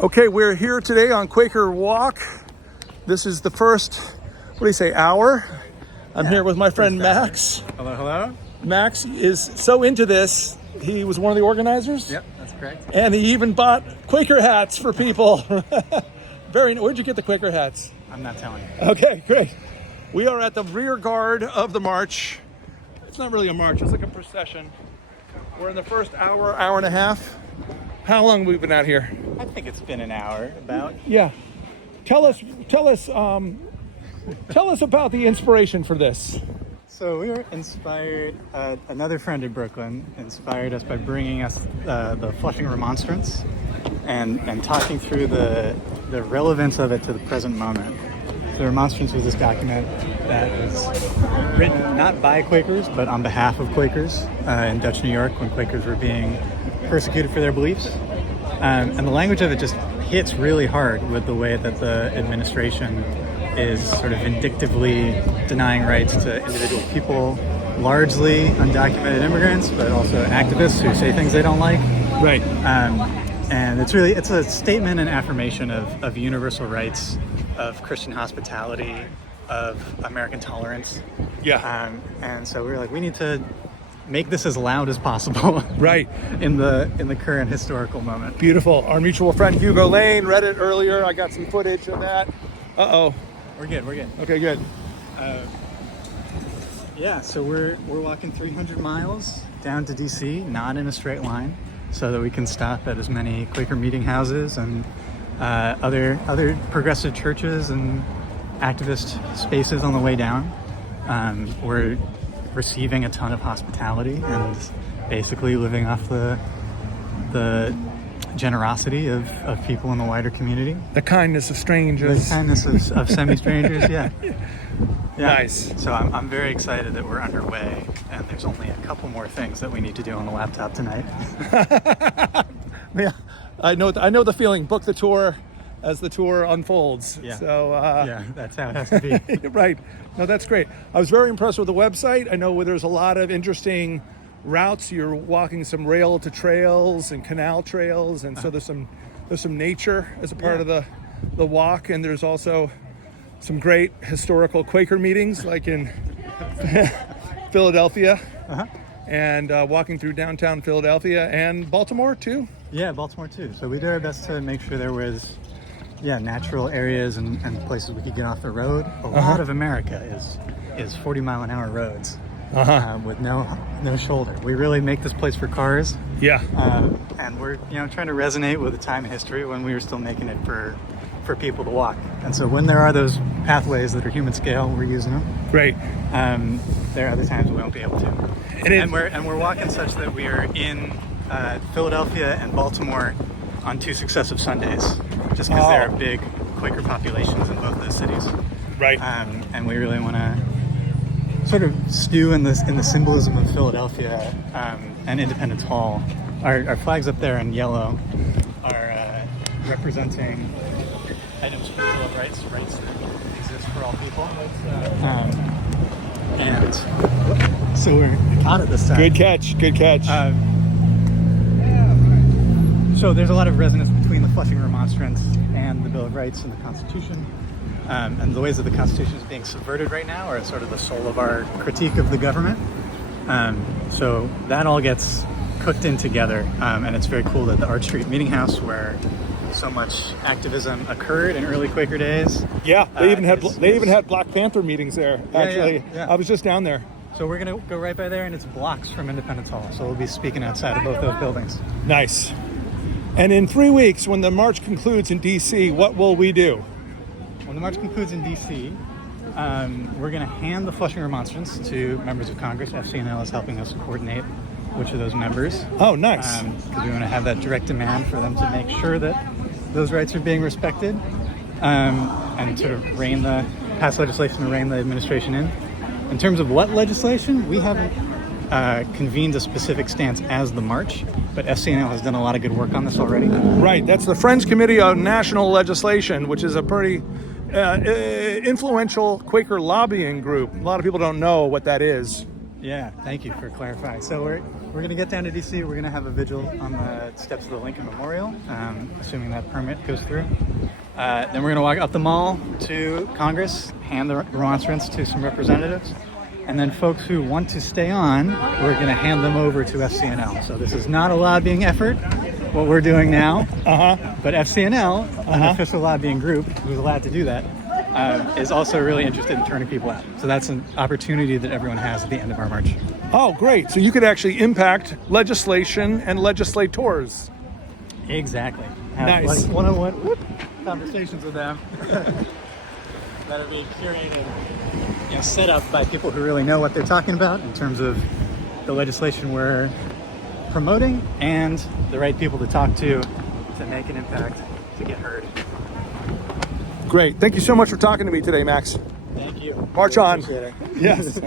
Okay, we're here today on Quaker Walk. This is the first, what do you say, hour? I'm here with my friend Max. Hello, hello. Max is so into this, he was one of the organizers. Yep, that's correct. And he even bought Quaker hats for people. Where'd you get the Quaker hats? I'm not telling you. Okay, great. We are at the rear guard of the march. It's not really a march, it's like a procession. We're in the first hour and a half. How long have we been out here? I think it's been an hour, about. Yeah. Tell us about the inspiration for this. So we were inspired, another friend in Brooklyn inspired us by bringing us the Flushing Remonstrance and talking through the relevance of it to the present moment. So the Remonstrance was this document that was written not by Quakers, but on behalf of Quakers in Dutch New York when Quakers were being persecuted for their beliefs. And the language of it just hits really hard with the way that the administration is sort of vindictively denying rights to individual people, largely undocumented immigrants, but also activists who say things they don't like. Right. And it's a statement and affirmation of universal rights, of Christian hospitality, of American tolerance. Yeah. And so we were like, we need to make this as loud as possible. Right. in the current historical moment. Beautiful. Our mutual friend Hugo Lane read it earlier. I got some footage of that. Uh-oh. We're good. Okay, good. Yeah, so we're walking 300 miles down to D.C., not in a straight line, so that we can stop at as many Quaker meeting houses and other progressive churches and activist spaces on the way down. We're receiving a ton of hospitality and basically living off the generosity of people in the wider community. The kindness of strangers. The kindness of semi-strangers, yeah. Nice. So I'm very excited that we're underway, and there's only a couple more things that we need to do on the laptop tonight. Yeah, I know the feeling. Book the tour as the tour unfolds. Yeah. So yeah, that's how it has to be. Right. No, that's great. I was very impressed with the website. I know where there's a lot of interesting routes. You're walking some rail to trails and canal trails, and so there's some nature as a part of the walk, and there's also some great historical Quaker meetings like in Philadelphia, and walking through downtown Philadelphia and Baltimore too. Yeah, Baltimore too. So we did our best to make sure there was natural areas and places we could get off the road. A lot of America is 40-mile-an-hour roads. With no shoulder. We really make this place for cars. Yeah. And we're trying to resonate with a time in history when we were still making it for people to walk. And so when there are those pathways that are human scale, we're using them. Great. There are other times we won't be able to. And we're walking such that we are in Philadelphia and Baltimore on 2 successive Sundays, just because there are big Quaker populations in both those cities. Right. And we really want to sort of stew in the symbolism of Philadelphia and Independence Hall. Our flags up there in yellow are representing items from the Bill of Rights that exist for all people. And so we're on it this time. Good catch. So there's a lot of resonance between the Flushing Remonstrance and the Bill of Rights and the Constitution. And the ways that the Constitution is being subverted right now are sort of the soul of our critique of the government. So that all gets cooked in together, and it's very cool that the Arch Street Meeting House, where so much activism occurred in early Quaker days. Yeah, they even had Black Panther meetings there. Actually, yeah. I was just down there. So we're gonna go right by there, and it's blocks from Independence Hall. So we'll be speaking outside of both those buildings. Nice. And in 3 weeks, when the march concludes in D.C., what will we do? When the march concludes in D.C., we're going to hand the Flushing Remonstrance to members of Congress. FCNL is helping us coordinate which of those members. Oh, nice. Because we want to have that direct demand for them to make sure that those rights are being respected, and sort of pass legislation to rein the administration in. In terms of what legislation, we haven't convened a specific stance as the march, but FCNL has done a lot of good work on this already. Right, that's the Friends Committee on National Legislation, which is a pretty influential Quaker lobbying group. A lot of people don't know what that is. Yeah, thank you for clarifying. So we're going to get down to D.C. We're going to have a vigil on the steps of the Lincoln Memorial, assuming that permit goes through. Then we're going to walk up the mall to Congress, hand the remonstrance to some representatives, and then folks who want to stay on, we're going to hand them over to FCNL. So this is not a lobbying effort, what we're doing now, but FCNL, an official lobbying group who's allowed to do that, is also really interested in turning people out. So that's an opportunity that everyone has at the end of our march. Oh, great. So you could actually impact legislation and legislators. Exactly. Have Nice. like one-on-one conversations with them that are being curated, set up by people who really know what they're talking about in terms of the legislation we're promoting and the right people to talk to make an impact, to get heard. Great. Thank you so much for talking to me today, Max. Thank you. March on. Appreciate it. Yes.